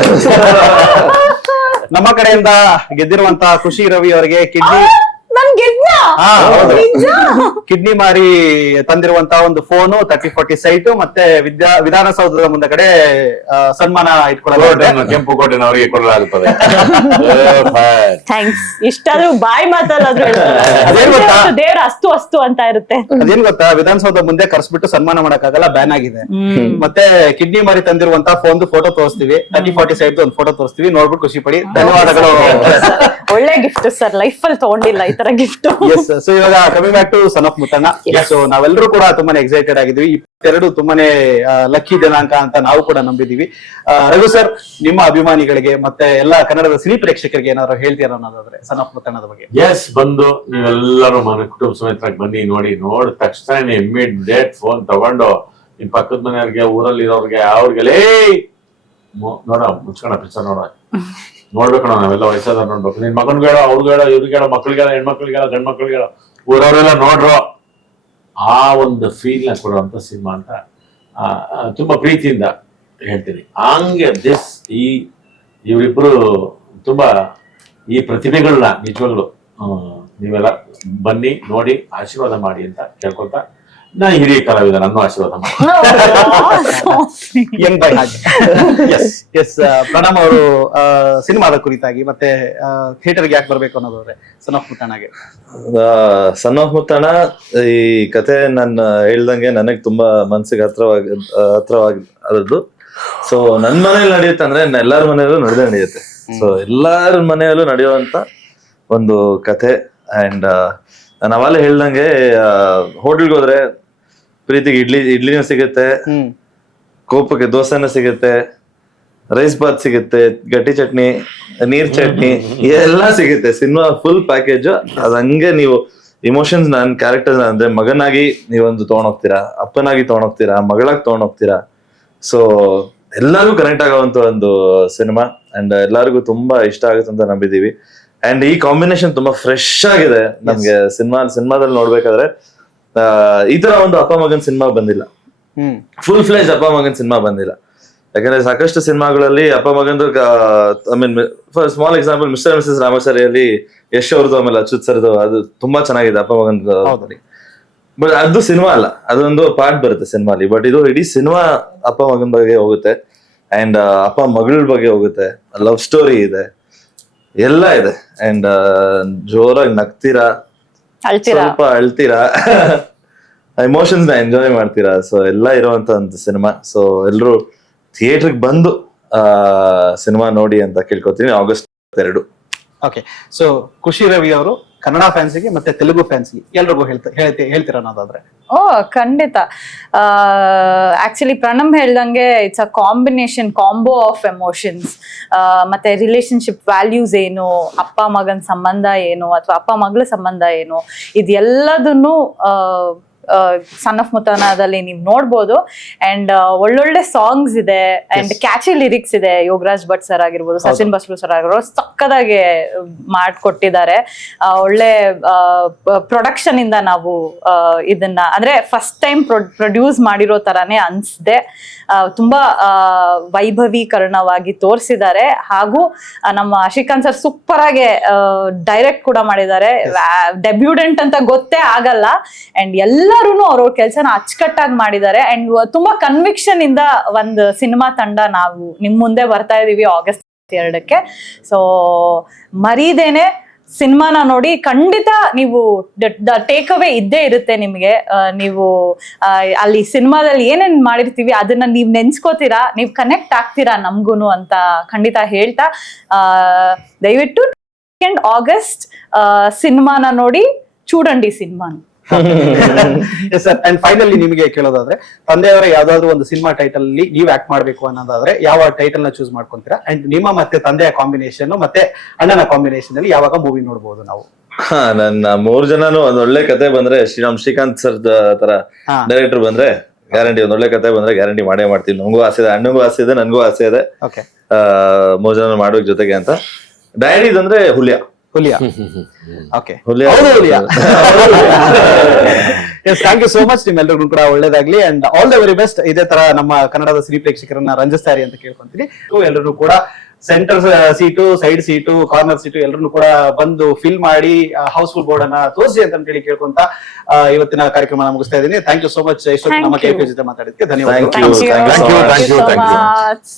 ನಮ್ಮ ಕಡೆಯಿಂದ ಗೆದ್ದಿರುವಂತ ಖುಷಿ ರವಿ ಅವರಿಗೆ ನನ್ ಗೆದ್ನ ಕಿಡ್ನಿ ಮಾರಿ ತಂದಿರುವಂತ ಒಂದು ಫೋನು, 3040 ಸೈಟು, ಮತ್ತೆ ವಿಧಾನಸೌಧದ ಮುಂದೆ ಕಡೆ ಸನ್ಮಾನ ಇಟ್ಕೊಳ್ಳೋದು ಕೆಂಪು ಕೋಟೆನವರಿಗೆ ಕೊಡಲಾಗುತ್ತದೆ. ಥ್ಯಾಂಕ್ಸ್. ಇಷ್ಟಾದ್ರೂ ಬಾಯಿ ಮಾತಲ್ಲಾದ್ರೂ ಅದೇನ್ ಗೊತ್ತಾ? ದೇವ್ರ ಅಸ್ತು ಅಸ್ತು ಅಂತ ಇರುತ್ತೆ. ಅದೇನ್ ಗೊತ್ತಾ, ವಿಧಾನಸೌಧ ಮುಂದೆ ಕರ್ಸ್ಬಿಟ್ಟು ಸನ್ಮಾನ ಮಾಡಕ್ಕಾಗಲ್ಲ, ಬ್ಯಾನ್ ಆಗಿದೆ. ಮತ್ತೆ ಕಿಡ್ನಿ ಮಾರಿ ತಂದಿರುವಂತ ಫೋನ್ ಫೋಟೋ ತೋರಿಸ್ತೀವಿ, 3040 ಸೈಟ್ ಒಂದು ಫೋಟೋ ತೋರಿಸ್ತೀವಿ, ನೋಡ್ಬಿಟ್ಟು ಖುಷಿ ಪಡಿ. ಧನ್ಯವಾದಗಳು. ಒಳ್ಳೆ ಗಿಫ್ಟ್ ಸರ್, ಲೈಫ್ ಅಲ್ಲಿ ತಗೊಂಡಿಲ್ಲ ಈ ತರ ಗಿಫ್ಟ್. ಎಸ್, ಸೊ ಇವಾಗ coming back to son of Muthanna. So ನಾವೆಲ್ಲರೂ ಕೂಡ ತುಂಬಾನೇ ಎಕ್ಸೈಟೆಡ್ ಆಗಿದ್ವಿ. 22 ತುಂಬಾನೇ ಲಕ್ಕಿ ದಿನಾಂಕ ಅಂತ ನಾವು ಕೂಡ ನಂಬಿದೀವಿ. ರಘು ಸರ್, ನಿಮ್ಮ ಅಭಿಮಾನಿಗಳಿಗೆ ಮತ್ತೆ ಎಲ್ಲಾ ಕನ್ನಡದ ಸಿನಿ ಪ್ರೇಕ್ಷಕರಿಗೆ ಏನಾದ್ರು ಹೇಳ್ತೀರಾ ಅನ್ನೋದಾದ್ರೆ ಸನ್ ಆಫ್ ಮುತ್ತಣ್ಣದ ಬಗ್ಗೆ? ಎಸ್, ಬಂದು ನೀವೆಲ್ಲರೂ ಮನೆ ಕುಟುಂಬ ಸಮೇತರಾಗಿ ಬನ್ನಿ, ನೋಡಿದ ತಕ್ಷಣ ಇಮ್ಮಿಡಿಯೇಟ್ ಫೋನ್ ತಗೊಂಡು ನಿಮ್ ಪಕ್ಕದ ಮನೆಯವ್ರಿಗೆ, ಊರಲ್ಲಿ ಇರೋರ್ಗೆ, ಅವ್ರಿಗೆಲ್ಲೇ ನೋಡ ಮುಚ್ಕೋಣ ಪಿಕ್ಚರ್ ನೋಡ್ಬೇಕು. ನಾವೆಲ್ಲ ವಯಸ್ಸಾದವ್ರು ನೋಡ್ಬೇಕು. ನಿನ್ ಮಗನ್ಗೇಳೋ, ಅವ್ರಿಗೇಳೋ, ಇವ್ರಿಗೇಳೋ, ಮಕ್ಳಿಗೇಳೋ, ಹೆಣ್ಮಕ್ಳಿಗೇಳೋ, ಗಂಡ್ ಮಕ್ಳಿಗೇಳೋ, ಊರವರೆಲ್ಲ ನೋಡ್ರು. ಆ ಒಂದು ಫೀಲ್ ನ ಕೊಡುವಂತ ಸಿನಿಮಾ ಅಂತ ತುಂಬಾ ಪ್ರೀತಿಯಿಂದ ಹೇಳ್ತೀನಿ. ಹಂಗೆ ಇವರಿಬ್ರು ತುಂಬಾ ಈ ಪ್ರತಿಭೆಗಳನ್ನ ನಿಜವಾಗ್ಲು ನೀವೆಲ್ಲ ಬನ್ನಿ, ನೋಡಿ, ಆಶೀರ್ವಾದ ಮಾಡಿ ಅಂತ ಕೇಳ್ಕೊಳ್ತಾ, ನಾ ಹಿರಿಯ ಕಲಾವಿದ, ನನ್ನ ಆಶೀರ್ವಾದ ಮಾಡಿ. ಪ್ರಣಮ್ ಅವರು ಸಿನಿಮಾದ ಕುರಿತಾಗಿ ಮತ್ತೆ ಥಿಯೇಟರ್ಗೆ ಯಾಕೆ ಬರ್ಬೇಕು ಅನ್ನೋದಾದ್ರೆ ಸನ್ ಆಫ್ ಮುತ್ತಣ್ಣಗೆ? ಸನ್ ಆಫ್ ಮುತ್ತಣ್ಣ ಈ ಕತೆ ನಾನು ಹೇಳ್ದಂಗೆ ನನಗೆ ತುಂಬಾ ಮನ್ಸಿಗೆ ಹತ್ರವಾದದ್ದು. ಸೊ ನನ್ ಮನೇಲಿ ನಡೆಯುತ್ತೆ ಅಂದ್ರೆ ಎಲ್ಲಾರ ಮನೆಯಲ್ಲೂ ನಡೆಯುತ್ತೆ. ಸೊ ಎಲ್ಲಾರ ಮನೆಯಲ್ಲೂ ನಡೆಯುವಂತ ಒಂದು ಕತೆ. ಅಂಡ್ ನಾವಲ್ಲೇ ಹೇಳ್ದಂಗೆ ಹೋಟೆಲ್ಗೆ ಹೋದ್ರೆ ಪ್ರೀತಿಗೆ ಇಡ್ಲಿನೂ ಸಿಗುತ್ತೆ, ಕೋಪಕ್ಕೆ ದೋಸೆನೂ ಸಿಗುತ್ತೆ, ರೈಸ್ ಬಾತ್ ಸಿಗುತ್ತೆ, ಗಟ್ಟಿ ಚಟ್ನಿ, ನೀರ್ ಚಟ್ನಿ ಎಲ್ಲ ಸಿಗುತ್ತೆ. Cinema full package. ಅದ್ ಹಂಗೆ ನೀವು ಇಮೋಷನ್ಸ್, ನನ್ನ ಕ್ಯಾರೆಕ್ಟರ್ ಅಂದ್ರೆ ಮಗನಾಗಿ ನೀವೊಂದು ತಗೊಂಡೋಗ್ತೀರಾ, ಅಪ್ಪನಾಗಿ ತಗೊಂಡೋಗ್ತೀರಾ, ಮಗಳಾಗಿ ತಗೊಂಡೋಗ್ತೀರಾ. ಸೊ ಎಲ್ಲರಿಗೂ ಕನೆಕ್ಟ್ ಆಗುವಂತ ಒಂದು ಸಿನಿಮಾ. ಅಂಡ್ ಎಲ್ಲರಿಗೂ ಇಷ್ಟ ಆಗುತ್ತೆ ಅಂತ ನಂಬಿದೀವಿ. ಅಂಡ್ ಈ ಕಾಂಬಿನೇಷನ್ ತುಂಬಾ ಫ್ರೆಶ್ ಆಗಿದೆ ನಮ್ಗೆ. ಸಿನಿಮಾದಲ್ಲಿ ನೋಡ್ಬೇಕಾದ್ರೆ ಈ ತರ ಒಂದು ಅಪ್ಪ ಮಗನ್ ಸಿನಿಮಾ ಬಂದಿಲ್ಲ, ಫುಲ್ ಫ್ಲೆಜ್ ಅಪ್ಪ ಮಗನ್ ಸಿನಿಮಾ ಬಂದಿಲ್ಲ. ಯಾಕಂದ್ರೆ ಸಾಕಷ್ಟು ಸಿನಿಮಾಗಳಲ್ಲಿ ಅಪ್ಪ ಮಗಂದು, I mean for small example Mr Mrs ರಾಮಾಚಾರಿಯಲ್ಲಿ ಯಶ್ ಅವ್ರದ್ದು, ಆಮೇಲೆ ಅಚ್ಯುತ್ ಸರ್ದು, ಅದು ತುಂಬಾ ಚೆನ್ನಾಗಿದೆ ಅಪ್ಪ ಮಗನ್. ಬಟ್ ಅದು ಸಿನಿಮಾ ಅಲ್ಲ, ಅದೊಂದು ಪಾರ್ಟ್ ಬರುತ್ತೆ ಸಿನಿಮಾಲಿ. ಬಟ್ ಇದು ಇಡೀ ಸಿನಿಮಾ ಅಪ್ಪ ಮಗನ್ ಬಗ್ಗೆ ಹೋಗುತ್ತೆ. ಅಂಡ್ ಅಪ್ಪ ಮಗಳ ಬಗ್ಗೆ ಹೋಗುತ್ತೆ, ಲವ್ ಸ್ಟೋರಿ ಇದೆ, ಎಲ್ಲ ಇದೆ. ಅಂಡ್ ಜೋರಾಗಿ ನಗ್ತೀರಾ, ಸ್ವಲ್ಪ ಅಳ್ತೀರಾ, ಎಮೋಷನ್ಸ್ ನ ಎಂಜಾಯ್ ಮಾಡ್ತೀರಾ. ಸೊ ಎಲ್ಲ ಇರುವಂತ ಒಂದು ಸಿನಿಮಾ. ಸೊ ಎಲ್ರು ಥಿಯೇಟರ್ಗೆ ಬಂದು ಸಿನಿಮಾ ನೋಡಿ ಅಂತ ಕೇಳ್ಕೊತೀನಿ. August 2. ಓಕೆ, ಸೊ ಖುಷಿ ರವಿ ಅವರು ಕನ್ನಡ ಫ್ಯಾನ್ಸ್ಗೆ ಮತ್ತೆ ತೆಲುಗು ಫ್ಯಾನ್ಸ್ಗೆ ಎಲ್ರಿಗೂ ಹೇಳ್ತೀರಾ ಅನ್ನೋದಾದ್ರೆ? ಓ ಖಂಡಿತ. ಆಕ್ಚುಲಿ ಪ್ರಣಮ್ ಹೇಳ್ದಂಗೆ it's a combo of emotions. ಮತ್ತೆ ರಿಲೇಶನ್ಶಿಪ್ ವ್ಯಾಲ್ಯೂಸ್ ಏನು, ಅಪ್ಪ ಮಗನ ಸಂಬಂಧ ಏನು, ಅಥವಾ ಅಪ್ಪ ಮಗಳ ಸಂಬಂಧ ಏನು, ಇದೆಲ್ಲದನ್ನು ಸನ್ ಆಫ್ ಮುತ್ತಣ್ಣದಲ್ಲಿ ನೀವು ನೋಡ್ಬೋದು. ಅಂಡ್ ಒಳ್ಳೊಳ್ಳೆ ಸಾಂಗ್ಸ್ ಇದೆ, ಅಂಡ್ ಕ್ಯಾಚಿ ಲಿರಿಕ್ಸ್ ಇದೆ. ಯೋಗರಾಜ್ ಭಟ್ ಸರ್ ಆಗಿರ್ಬೋದು, ಸಚಿನ್ ಬಸ್ರು ಸರ್ ಆಗಿರ್ಬೋದು, ಸಕ್ಕದಾಗಿ ಮಾಡ್ಕೊಟ್ಟಿದ್ದಾರೆ. ಒಳ್ಳೆ ಪ್ರೊಡಕ್ಷನ್ ಇಂದ ನಾವು ಇದನ್ನ ಅಂದ್ರೆ ಫಸ್ಟ್ ಟೈಮ್ ಪ್ರೊಡ್ಯೂಸ್ ಮಾಡಿರೋ ತರಾನೇ ಅನ್ಸ್ದೆ. ತುಂಬಾ ವೈಭವೀಕರಣವಾಗಿ ತೋರಿಸಿದ್ದಾರೆ. ಹಾಗೂ ನಮ್ಮ ಶ್ರೀಕಾಂತ್ ಸರ್ ಸೂಪರ್ ಆಗಿ ಡೈರೆಕ್ಟ್ ಕೂಡ ಮಾಡಿದ್ದಾರೆ. ಡೆಬ್ಯೂಡೆಂಟ್ ಅಂತ ಗೊತ್ತೇ ಆಗಲ್ಲ. ಅಂಡ್ ಎಲ್ಲರೂ ಅವ್ರವ್ರ ಕೆಲಸನ ಅಚ್ಚುಕಟ್ಟಾಗಿ ಮಾಡಿದ್ದಾರೆ. ಅಂಡ್ ತುಂಬಾ ಕನ್ವಿಕ್ಷನ್ ಇಂದ ಒಂದು ಸಿನಿಮಾ ತಂಡ ನಾವು ನಿಮ್ ಮುಂದೆ ಬರ್ತಾ ಇದೀವಿ August 2. ಸೊ ಮರೀದೇನೆ ಸಿನಿಮಾನ ನೋಡಿ. ಖಂಡಿತ ನೀವು ಟೇಕ್ ಅವೇ ಇದ್ದೇ ಇರುತ್ತೆ ನಿಮ್ಗೆ. ನೀವು ಅಲ್ಲಿ ಸಿನಿಮಾದಲ್ಲಿ ಏನೇನ್ ಮಾಡಿರ್ತೀವಿ ಅದನ್ನ ನೀವ್ ನೆನ್ಸ್ಕೋತೀರಾ, ನೀವ್ ಕನೆಕ್ಟ್ ಆಗ್ತೀರಾ ನಮ್ಗೂನು ಅಂತ ಖಂಡಿತ ಹೇಳ್ತಾ, ದಯವಿಟ್ಟು August ಸಿನಿಮಾನ ನೋಡಿ, ಚೂಡಂಡಿ ಸಿನಿಮಾನ. ಸರ್, ಅಂಡ್ ಫೈನಲಿ ನಿಮಗೆ ಕೇಳೋದಾದ್ರೆ, ತಂದೆಯವರ ಯಾವ್ದಾದ್ರು ಒಂದು ಸಿನಿಮಾ ಟೈಟಲ್ ಅಲ್ಲಿ ನೀವ್ ಆಕ್ಟ್ ಮಾಡ್ಬೇಕು ಅನ್ನೋದಾದ್ರೆ ಯಾವ ಟೈಟಲ್ ನ ಚೂಸ್ ಮಾಡ್ಕೊಂತೀರಾ? ಅಂಡ್ ನಿಮ್ಮ ಮತ್ತೆ ತಂದೆಯ ಕಾಂಬಿನೇಷನ್ ಮತ್ತೆ ಅಣ್ಣನ ಕಾಂಬಿನೇಷನ್ ಅಲ್ಲಿ ಯಾವಾಗ ಮೂವಿ ನೋಡಬಹುದು ನಾವು? ನನ್ನ 3 ಜನನು ಒಂದ್ ಒಳ್ಳೆ ಕತೆ ಬಂದ್ರೆ ಶ್ರೀಕಾಂತ್ ಸರ್ ತರ ಹಾ. ಡೈರೆಕ್ಟರ್ ಬಂದ್ರೆ ಗ್ಯಾರಂಟಿ, ಒಂದ್ ಒಳ್ಳೆ ಕತೆ ಬಂದ್ರೆ ಗ್ಯಾರಂಟಿ ಮಾಡೇ ಮಾಡ್ತೀನಿ. ನಮಗೂ ಆಸೆ ಇದೆ, ಅಣ್ಣಂಗೂ ಆಸೆ ಇದೆ, ನನ್ಗೂ ಆಸೆ ಇದೆ ಓಕೆ 3 ಜನ ಮಾಡ್ಬೇಕು ಜೊತೆಗೆ ಅಂತ. ಡ್ಯಾಡಿದ್ ಅಂದ್ರೆ ಹುಲಿಯಾ. ಓಕೆ ಹುಲಿಯಾ. Yes, thank you so much. ನಿಮ್ಮೆಲ್ಲರಿಗೂ ಕೂಡ ಒಳ್ಳೇದಾಗ್ಲಿ and all the very best. ಇದೇ ತರ ನಮ್ಮ ಕನ್ನಡದ ಸಿನಿ ಪ್ರೇಕ್ಷಕರನ್ನ ರಂಜಿಸ್ತಾರೆ ಅಂತ ಕೇಳ್ಕೊಂತೀನಿ. ಎಲ್ಲರೂ ಕೂಡ centre seat, side seat, corner seat ಎಲ್ಲರೂ ಕೂಡ ಬಂದು ಫಿಲ್ ಮಾಡಿ ಹೌಸ್ಫುಲ್ ಬೋರ್ಡ್ ಅನ್ನ ತೋರಿಸಿ ಅಂತ ಹೇಳಿ ಕೇಳ್ಕೊಂತ ಇವತ್ತಿನ ಕಾರ್ಯಕ್ರಮ ಮುಗಿಸ್ತಾ ಇದ್ದೀನಿ. Thank you so much. ಇಷ್ಟೊತ್ತು ನಮ್ಮ KFA ಜೊತೆ ಮಾತಾಡಿದ್ದಕ್ಕೆ ಧನ್ಯವಾದಗಳು. Thank you. Thank you so much.